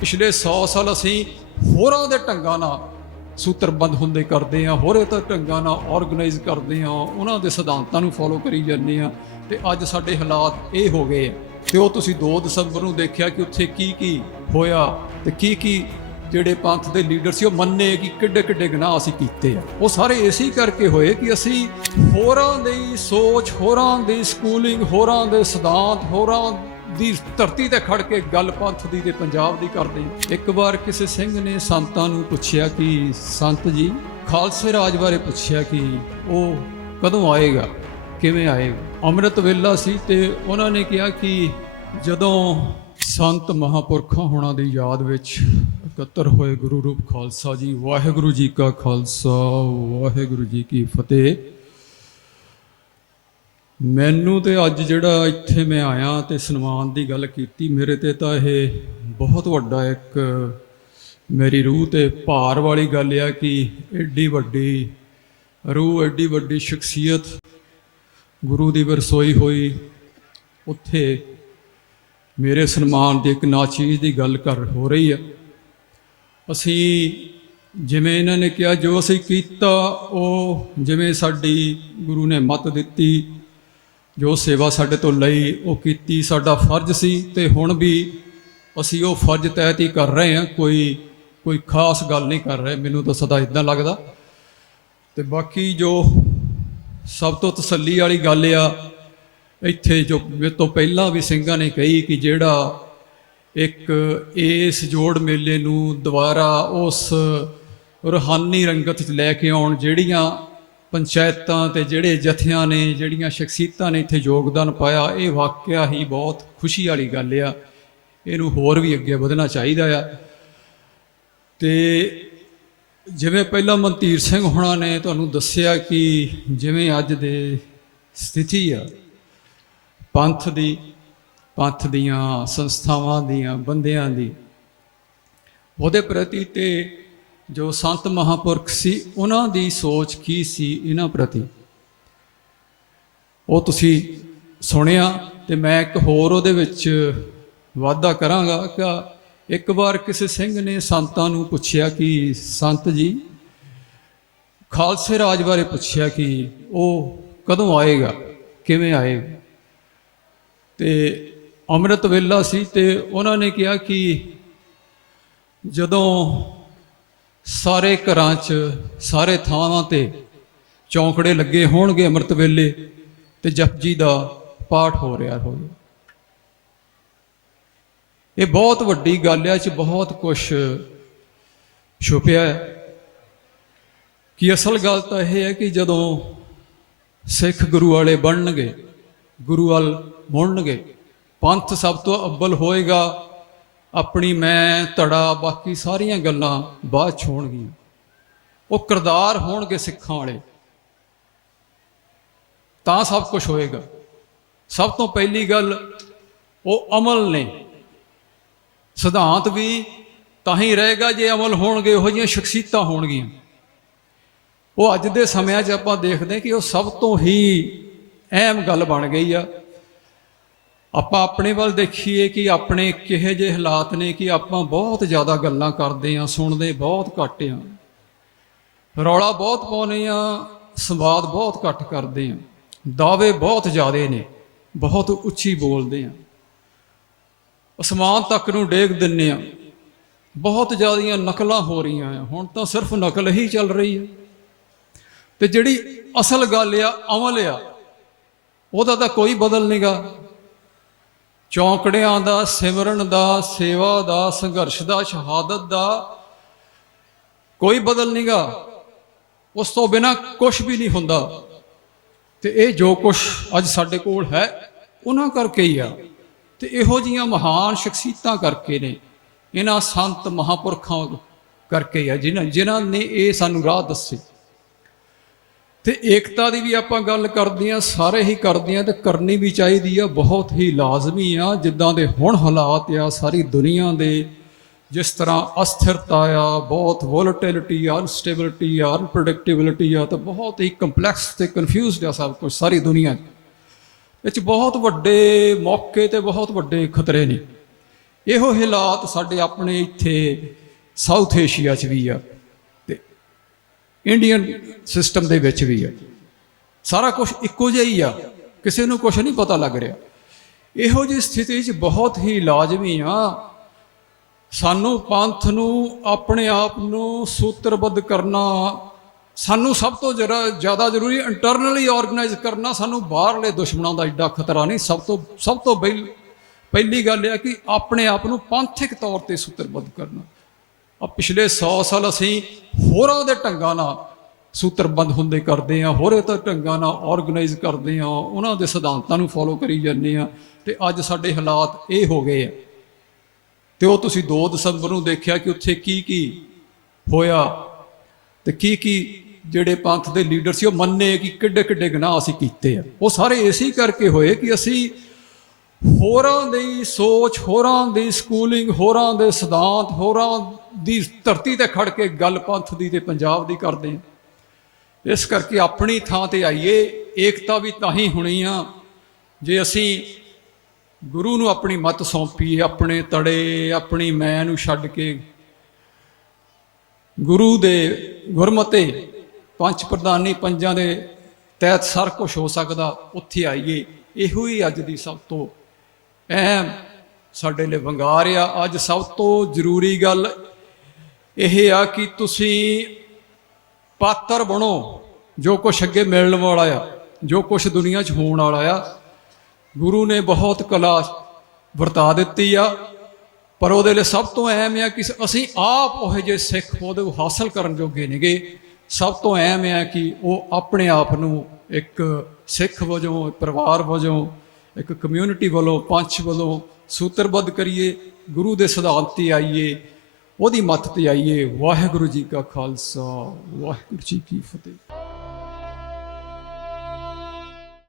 ਪਿਛਲੇ 100 ਸਾਲ ਅਸੀਂ ਹੋਰਾਂ ਦੇ ਢੰਗਾਂ ਨਾਲ ਸੂਤਰਬੰਦ ਹੁੰਦੇ ਕਰਦੇ ਆ ਹੋਰੇ ਤਾਂ ਢੰਗਾਂ ਨਾਲ ਆਰਗੇਨਾਈਜ਼ ਕਰਦੇ ਆ ਉਹਨਾਂ ਦੇ ਸਿਧਾਂਤਾਂ ਨੂੰ ਫੋਲੋ ਕਰੀ ਜਾਂਦੇ ਆ ਤੇ ਅੱਜ ਸਾਡੇ ਹਾਲਾਤ ਇਹ ਹੋ ਗਏ ਆ ਤੇ ਉਹ ਤੁਸੀਂ 2 ਦਸੰਬਰ ਨੂੰ ਦੇਖਿਆ ਕਿ ਉੱਥੇ ਕੀ ਕੀ ਹੋਇਆ ਤੇ ਕੀ ਕੀ ਜਿਹੜੇ ਪੰਥ ਦੇ ਲੀਡਰ ਸੀ ਉਹ ਮੰਨੇ ਕਿ ਕਿੱਡੇ ਕਿੱਡੇ ਗੁਨਾਹ ਅਸੀਂ ਕੀਤੇ ਆ। ਉਹ ਸਾਰੇ ਇਸੇ ਕਰਕੇ ਹੋਏ ਕਿ ਅਸੀਂ ਹੋਰਾਂ ਦੀ ਸੋਚ, ਹੋਰਾਂ ਦੀ ਸਕੂਲਿੰਗ ਹੋਰਾਂ ਦੇ ਸਿਧਾਂਤ, ਹੋਰਾਂ ਦੀ ਧਰਤੀ ਤੇ ਖੜ ਕੇ ਗੱਲ ਪੰਥ ਦੀ ਤੇ ਪੰਜਾਬ ਦੀ ਕਰਦੇ ਇੱਕ ਵਾਰ ਕਿਸੇ ਸਿੰਘ ਨੇ ਸੰਤਾਂ ਨੂੰ ਪੁੱਛਿਆ ਕਿ, ਸੰਤ ਜੀ, ਖਾਲਸੇ ਰਾਜ ਬਾਰੇ ਪੁੱਛਿਆ ਕਿ ਉਹ ਕਦੋਂ ਆਏਗਾ? ਕਿਵੇਂ ਆਏਗਾ ਅੰਮ੍ਰਿਤ ਵੇਲਾ ਸੀ ਤੇ ਉਹਨਾਂ ਨੇ ਕਿਹਾ ਕਿ ਜਦੋਂ ਸੰਤ ਮਹਾਪੁਰਖਾਂ ਹੋਣਾ ਦੀ ਯਾਦ ਵਿੱਚ ਇਕੱਤਰ ਹੋਏ ਗੁਰੂ ਰੂਪ ਖਾਲਸਾ ਜੀ, ਵਾਹਿਗੁਰੂ ਜੀ ਕਾ ਖਾਲਸਾ, ਵਾਹਿਗੁਰੂ ਜੀ ਕੀ ਫਤਿਹ। ਮੈਨੂੰ ਤੇ ਅੱਜ ਜਿਹੜਾ ਇੱਥੇ ਮੈਂ ਆਇਆ ਤੇ ਸਨਮਾਨ ਦੀ ਗੱਲ ਕੀਤੀ, ਮੇਰੇ ਤੇ ਤਾਂ ਇਹ ਬਹੁਤ ਵੱਡਾ ਇੱਕ ਮੇਰੀ ਰੂਹ ਤੇ ਭਾਰ ਵਾਲੀ ਗੱਲ ਆ ਕਿ ਐਡੀ ਵੱਡੀ ਰੂਹ ਐਡੀ ਵੱਡੀ ਸ਼ਖਸੀਅਤ ਗੁਰੂ ਦੀ ਵਰਸੋਈ ਹੋਈ। ਉੱਥੇ ਮੇਰੇ ਸਨਮਾਨ ਦੀ ਇੱਕ ਨਾਚੀਜ਼ ਦੀ ਗੱਲ ਕਰ ਹੋ ਰਹੀ ਆ। ਅਸੀਂ ਜਿਵੇਂ ਇਹਨਾਂ ਨੇ ਕਿਹਾ, ਜੋ ਅਸੀਂ ਕੀਤਾ, ਉਹ ਜਿਵੇਂ ਸਾਡੀ ਗੁਰੂ ਨੇ ਮਤ ਦਿੱਤੀ ਜੋ ਸੇਵਾ ਸਾਡੇ ਤੋਂ ਲਈ ਉਹ ਕੀਤੀ ਸਾਡਾ ਫਰਜ਼ ਸੀ ਤੇ ਹੁਣ ਵੀ ਅਸੀਂ ਉਹ ਫਰਜ਼ ਤਹਿਤ ਹੀ ਕਰ ਰਹੇ ਹਾਂ, ਕੋਈ ਕੋਈ ਖਾਸ ਗੱਲ ਨਹੀਂ ਕਰ ਰਹੇ, ਮੈਨੂੰ ਤਾਂ ਸਦਾ ਇਦਾਂ ਲੱਗਦਾ। ਤੇ ਬਾਕੀ ਜੋ ਸਭ ਤੋਂ ਤਸੱਲੀ ਵਾਲੀ ਗੱਲ ਆ, ਇੱਥੇ ਜੋ ਮੇਰੇ ਤੋਂ ਪਹਿਲਾਂ ਵੀ ਸਿੰਘਾਂ ਨੇ ਕਹੀ ਕਿ ਜਿਹੜਾ ਇੱਕ ਇਸ ਜੋੜ ਮੇਲੇ ਨੂੰ ਦੁਬਾਰਾ ਉਸ ਰੂਹਾਨੀ ਰੰਗਤ 'ਚ ਲੈ ਕੇ ਆਉਣ, ਜਿਹੜੀਆਂ ਪੰਚਾਇਤਾਂ ਤੇ ਜਿਹੜੇ ਜਥਿਆਂ ਨੇ, ਜਿਹੜੀਆਂ ਸ਼ਖਸੀਅਤਾਂ ਨੇ ਇੱਥੇ ਯੋਗਦਾਨ ਪਾਇਆ, ਇਹ ਵਾਕਿਆ ਹੀ ਬਹੁਤ ਖੁਸ਼ੀ ਵਾਲੀ ਗੱਲ ਆ। ਇਹਨੂੰ ਹੋਰ ਵੀ ਅੱਗੇ ਵਧਣਾ ਚਾਹੀਦਾ ਆ। ਤੇ ਜਿਵੇਂ ਪਹਿਲਾਂ ਮਨਤੀਰ ਸਿੰਘ ਹੋਣਾ ਨੇ ਤੁਹਾਨੂੰ ਦੱਸਿਆ ਕਿ ਜਿਵੇਂ ਅੱਜ ਦੇ ਸਥਿਤੀ ਆ, ਪੰਥ ਦੀ, ਪੰਥ ਦੀਆਂ ਸੰਸਥਾਵਾਂ ਦੀਆਂ ਬੰਦਿਆਂ ਦੀ, ਉਹਦੇ ਪ੍ਰਤੀ ਤੇ ਜੋ ਸੰਤ ਮਹਾਪੁਰਖ ਸੀ, ਉਹਨਾਂ ਦੀ ਸੋਚ ਕੀ ਸੀ ਇਹਨਾਂ ਪ੍ਰਤੀ? ਉਹ ਤੁਸੀਂ ਸੁਣਿਆ ਤੇ ਮੈਂ ਇੱਕ ਹੋਰ ਉਹਦੇ ਵਿੱਚ ਵਾਅਦਾ ਕਰਾਂਗਾ ਕਿ ਇੱਕ ਵਾਰ ਕਿਸੇ ਸਿੰਘ ਨੇ ਸੰਤਾਂ ਨੂੰ ਪੁੱਛਿਆ ਕਿ ਸੰਤ ਜੀ, ਖਾਲਸੇ ਰਾਜ ਬਾਰੇ ਪੁੱਛਿਆ ਕਿ ਉਹ ਕਦੋਂ ਆਏਗਾ, ਕਿਵੇਂ ਆਏਗਾ ਤੇ ਅੰਮ੍ਰਿਤ ਵੇਲਾ ਸੀ ਤੇ ਉਹਨਾਂ ਨੇ ਕਿਹਾ ਕਿ ਜਦੋਂ ਸਾਰੇ ਘਰਾਂ 'ਚ, ਸਾਰੇ ਥਾਵਾਂ ਤੇ ਚੌਂਕੜੇ ਲੱਗੇ ਹੋਣਗੇ ਅੰਮ੍ਰਿਤ ਵੇਲੇ ਤੇ ਜਪਜੀ ਦਾ ਪਾਠ ਹੋ ਰਿਹਾ ਹੋਵੇ ਇਹ ਬਹੁਤ ਵੱਡੀ ਗੱਲ ਹੈ 'ਚ ਬਹੁਤ ਕੁਝ ਛੁਪਿਆ ਹੈ। ਕਿ ਅਸਲ ਗੱਲ ਤਾਂ ਇਹ ਹੈ ਕਿ ਜਦੋਂ ਸਿੱਖ ਗੁਰੂ ਵਾਲੇ ਬਣਨਗੇ, ਗੁਰੂ ਵੱਲ ਮੁੜਨਗੇ, ਪੰਥ ਸਭ ਤੋਂ ਅੱਬਲ ਹੋਏਗਾ ਆਪਣੀ ਮੈਂ, ਧੜਾ, ਬਾਕੀ ਸਾਰੀਆਂ ਗੱਲਾਂ ਬਾਅਦ 'ਚ ਹੋਣਗੀਆਂ। ਉਹ ਕਿਰਦਾਰ ਹੋਣਗੇ ਸਿੱਖਾਂ ਵਾਲੇ। ਤਾਂ ਸਭ ਕੁਝ ਹੋਏਗਾ। ਸਭ ਤੋਂ ਪਹਿਲੀ ਗੱਲ, ਉਹ ਅਮਲ ਨੇ। ਸਿਧਾਂਤ ਵੀ ਤਾਂ ਹੀ ਰਹੇਗਾ ਜੇ ਅਮਲ ਹੋਣਗੇ ਉਹੋ ਜਿਹੀਆਂ ਸ਼ਖਸੀਅਤਾਂ ਹੋਣਗੀਆਂ। ਉਹ ਅੱਜ ਦੇ ਸਮਿਆਂ 'ਚ ਆਪਾਂ ਦੇਖਦੇ ਹਾਂ ਕਿ ਉਹ ਸਭ ਤੋਂ ਹੀ ਅਹਿਮ ਗੱਲ ਬਣ ਗਈ ਆ। ਆਪਾਂ ਆਪਣੇ ਵੱਲ ਦੇਖੀਏ ਕਿ ਆਪਣੇ ਕਿਹੇ ਜਿਹੇ ਹਾਲਾਤ ਨੇ ਕਿ ਆਪਾਂ ਬਹੁਤ ਜ਼ਿਆਦਾ ਗੱਲਾਂ ਕਰਦੇ ਆ ਸੁਣਦੇ ਬਹੁਤ ਘੱਟ ਆ ਰੌਲਾ ਬਹੁਤ ਪਾਉਂਦੇ ਆ ਸੰਵਾਦ ਬਹੁਤ ਘੱਟ ਕਰਦੇ ਆ ਦਾਅਵੇ ਬਹੁਤ ਜ਼ਿਆਦੇ ਨੇ, ਬਹੁਤ ਉੱਚੀ ਬੋਲਦੇ ਆ ਅਸਮਾਨ ਤੱਕ ਨੂੰ ਡੇਗ ਦਿੰਨੇ ਆ ਬਹੁਤ ਜ਼ਿਆਦੀਆਂ ਨਕਲਾਂ ਹੋ ਰਹੀਆਂ ਆ। ਹੁਣ ਤਾਂ ਸਿਰਫ ਨਕਲ ਹੀ ਚੱਲ ਰਹੀ ਹੈ ਤੇ ਜਿਹੜੀ ਅਸਲ ਗੱਲ ਆ, ਅਮਲ ਆ, ਉਹਦਾ ਤਾਂ ਕੋਈ ਬਦਲ ਨਹੀਂਗਾ ਚੌਂਕੜਿਆਂ ਦਾ, ਸਿਮਰਨ ਦਾ, ਸੇਵਾ ਦਾ, ਸੰਘਰਸ਼ ਦਾ, ਸ਼ਹਾਦਤ ਦਾ ਕੋਈ ਬਦਲ ਨਹੀਂਗਾ ਉਸ ਤੋਂ ਬਿਨਾ ਕੁਝ ਵੀ ਨਹੀਂ ਹੁੰਦਾ। ਤੇ ਇਹ ਜੋ ਕੁਝ ਅੱਜ ਸਾਡੇ ਕੋਲ ਹੈ, ਉਹਨਾਂ ਕਰਕੇ ਹੀ ਆ। ਤੇ ਇਹੋ ਜੀਆਂ ਮਹਾਨ ਸ਼ਖਸੀਅਤਾਂ ਕਰਕੇ ਨੇ। ਇਹਨਾਂ ਸੰਤ ਮਹਾਪੁਰਖਾਂ ਕਰਕੇ ਆ, ਜਿਨ੍ਹਾਂ ਜਿਨ੍ਹਾਂ ਨੇ ਇਹ ਸਾਨੂੰ ਰਾਹ ਦੱਸੇ। ਤੇ ਏਕਤਾ ਦੀ ਵੀ ਆਪਾਂ ਗੱਲ ਕਰਦੇ ਆ ਸਾਰੇ ਹੀ ਕਰਦੇ ਆ ਤੇ ਕਰਨੀ ਵੀ ਚਾਹੀਦੀ ਆ, ਬਹੁਤ ਹੀ ਲਾਜ਼ਮੀ ਆ। ਜਿੱਦਾਂ ਦੇ ਹੁਣ ਹਾਲਾਤ ਆ, ਸਾਰੀ ਦੁਨੀਆ ਦੇ ਜਿਸ ਤਰ੍ਹਾਂ ਅਸਥਿਰਤਾ ਆ, ਬਹੁਤ ਵੋਲਟਿਲਿਟੀ ਆ ਅਨਸਟੇਬਿਲਿਟੀ ਆ ਅਨਪ੍ਰੈਡਿਕਟੇਬਿਲਿਟੀ ਆ, ਤਾਂ ਬਹੁਤ ਹੀ ਕੰਪਲੈਕਸ ਤੇ ਕਨਫਿਊਜ਼ਡ ਆ ਸਭ ਕੁਝ ਸਾਰੀ ਦੁਨੀਆ 'ਚ। ਇਹ 'ਚ ਬਹੁਤ ਵੱਡੇ ਮੌਕੇ ਤੇ ਬਹੁਤ ਵੱਡੇ ਖਤਰੇ ਨੇ। ਇਹੋ ਹਾਲਾਤ ਸਾਡੇ ਆਪਣੇ ਇੱਥੇ ਸਾਊਥ ਏਸ਼ੀਆ 'ਚ ਵੀ ਆ। ਇੰਡੀਅਨ ਸਿਸਟਮ ਦੇ ਵਿੱਚ ਵੀ ਆ ਸਾਰਾ ਕੁਝ ਇੱਕੋ ਜਿਹਾ ਹੀ ਆ। ਕਿਸੇ ਨੂੰ ਕੁਝ ਨਹੀਂ ਪਤਾ ਲੱਗ ਰਿਹਾ। ਇਹੋ ਜਿਹੀ ਸਥਿਤੀ 'ਚ ਬਹੁਤ ਹੀ ਲਾਜ਼ਮੀ ਆ। ਸਾਨੂੰ ਪੰਥ ਨੂੰ ਆਪਣੇ ਆਪ ਨੂੰ ਸੂਤਰਬੱਧ ਕਰਨਾ, ਸਾਨੂੰ ਸਭ ਤੋਂ ਜਰਾ ਜ਼ਿਆਦਾ ਜ਼ਰੂਰੀ ਇੰਟਰਨਲੀ ਆਰਗੇਨਾਈਜ਼ ਕਰਨਾ, ਸਾਨੂੰ ਬਾਹਰਲੇ ਦੁਸ਼ਮਣਾਂ ਦਾ ਐਡਾ ਖਤਰਾ ਨਹੀਂ। ਸਭ ਤੋਂ ਸਭ ਤੋਂ ਪਹਿਲ- ਪਹਿਲੀ ਗੱਲ ਇਹ ਆ ਕਿ ਆਪਣੇ ਆਪ ਨੂੰ ਪੰਥਿਕ ਤੌਰ ਤੇ ਸੂਤਰਬੱਧ ਕਰਨਾ। ਆ ਪਿਛਲੇ 100 ਸਾਲ ਅਸੀਂ ਹੋਰਾਂ ਦੇ ਢੰਗਾਂ ਨਾਲ ਸੂਤਰਬੱਧ ਹੁੰਦੇ ਕਰਦੇ ਆ ਹੋਰੇ ਤਾਂ ਢੰਗਾਂ ਨਾਲ ਆਰਗੇਨਾਈਜ਼ ਕਰਦੇ ਆ ਉਹਨਾਂ ਦੇ ਸਿਧਾਂਤਾਂ ਨੂੰ ਫੋਲੋ ਕਰੀ ਜਾਂਦੇ ਆ ਤੇ ਅੱਜ ਸਾਡੇ ਹਾਲਾਤ ਇਹ ਹੋ ਗਏ ਆ। ਤੇ ਉਹ ਤੁਸੀਂ 2 ਦਸੰਬਰ ਨੂੰ ਦੇਖਿਆ ਕਿ ਉੱਥੇ ਕੀ ਕੀ ਹੋਇਆ ਤੇ ਕੀ ਕੀ ਜਿਹੜੇ ਪੰਥ ਦੇ ਲੀਡਰ ਸੀ ਉਹ ਮੰਨੇ ਕਿ ਕਿੱਡੇ ਕਿੱਡੇ ਗੁਨਾਹ ਅਸੀਂ ਕੀਤੇ ਆ। ਉਹ ਸਾਰੇ ਇਸੇ ਕਰਕੇ ਹੋਏ ਕਿ ਅਸੀਂ ਹੋਰਾਂ ਦੀ ਸੋਚ, ਹੋਰਾਂ ਦੀ ਸਕੂਲਿੰਗ ਹੋਰਾਂ ਦੇ ਸਿਧਾਂਤ, ਹੋਰਾਂ ਦੀ ਧਰਤੀ ਤੇ ਖੜ ਕੇ ਗੱਲ ਪੰਥ ਦੀ ਤੇ ਪੰਜਾਬ ਦੀ ਕਰਦੇ ਹਾਂ। ਇਸ ਕਰਕੇ ਆਪਣੀ ਥਾਂ ਤੇ ਆਈਏ, ਏਕਤਾ ਵੀ ਤਾਂ ਹੀ ਹੋਣੀ ਆ, ਜੇ ਅਸੀਂ ਗੁਰੂ ਨੂੰ ਆਪਣੀ ਮਤ ਸੌਂਪੀਏ, ਆਪਣੇ ਤੜੇ, ਆਪਣੀ ਮੈਂ ਨੂੰ ਛੱਡ ਕੇ। ਗੁਰੂ ਦੇ ਗੁਰਮਤੇ ਪੰਜ ਪ੍ਰਧਾਨੀ ਪੰਜਾਂ ਦੇ ਤਹਿਤ ਸਰ ਕੁਝ ਹੋ ਸਕਦਾ, ਉੱਥੇ ਆਈਏ। ਇਹੋ ਹੀ ਅੱਜ ਦੀ ਸਭ ਤੋਂ ਅਹਿਮ ਸਾਡੇ ਲਈ ਵੰਗਾਰ ਆ। ਅੱਜ ਸਭ ਤੋਂ ਜ਼ਰੂਰੀ ਗੱਲ ਇਹ ਆ ਕਿ ਤੁਸੀਂ ਪਾਤਰ ਬਣੋ, ਜੋ ਕੁਛ ਅੱਗੇ ਮਿਲਣ ਵਾਲਾ ਆ, ਜੋ ਕੁਛ ਦੁਨੀਆ 'ਚ ਹੋਣ ਵਾਲਾ ਆ। ਗੁਰੂ ਨੇ ਬਹੁਤ ਕਲਾ ਵਰਤਾ ਦਿੱਤੀ ਆ, ਪਰ ਉਹਦੇ ਲਈ ਸਭ ਤੋਂ ਅਹਿਮ ਆ ਕਿ ਅਸੀਂ ਆਪ ਉਹ ਜੇ ਸਿੱਖ ਉਹਦੇ ਹਾਸਲ ਕਰਨ ਜੋਗੇ ਨੇਗੇ। ਸਭ ਤੋਂ ਅਹਿਮ ਆ ਕਿ ਉਹ ਆਪਣੇ ਆਪ ਨੂੰ ਇੱਕ ਸਿੱਖ ਵਜੋਂ ਪਰਿਵਾਰ ਵਜੋਂ, ਇੱਕ ਕਮਿਊਨਿਟੀ ਵੱਲੋਂ ਪੰਚ ਵੱਲੋਂ ਸੂਤਰਬੱਧ ਕਰੀਏ, ਗੁਰੂ ਦੇ ਸਿਧਾਂਤ ਤੇ ਆਈਏ। ਉਹਦੀ ਮੱਤ ਤੇ ਆਈਏ ਵਾਹਿਗੁਰੂ ਜੀ ਕਾ ਖਾਲਸਾ ਵਾਹਿਗੁਰੂ ਜੀ ਕੀ ਫਤਿਹ।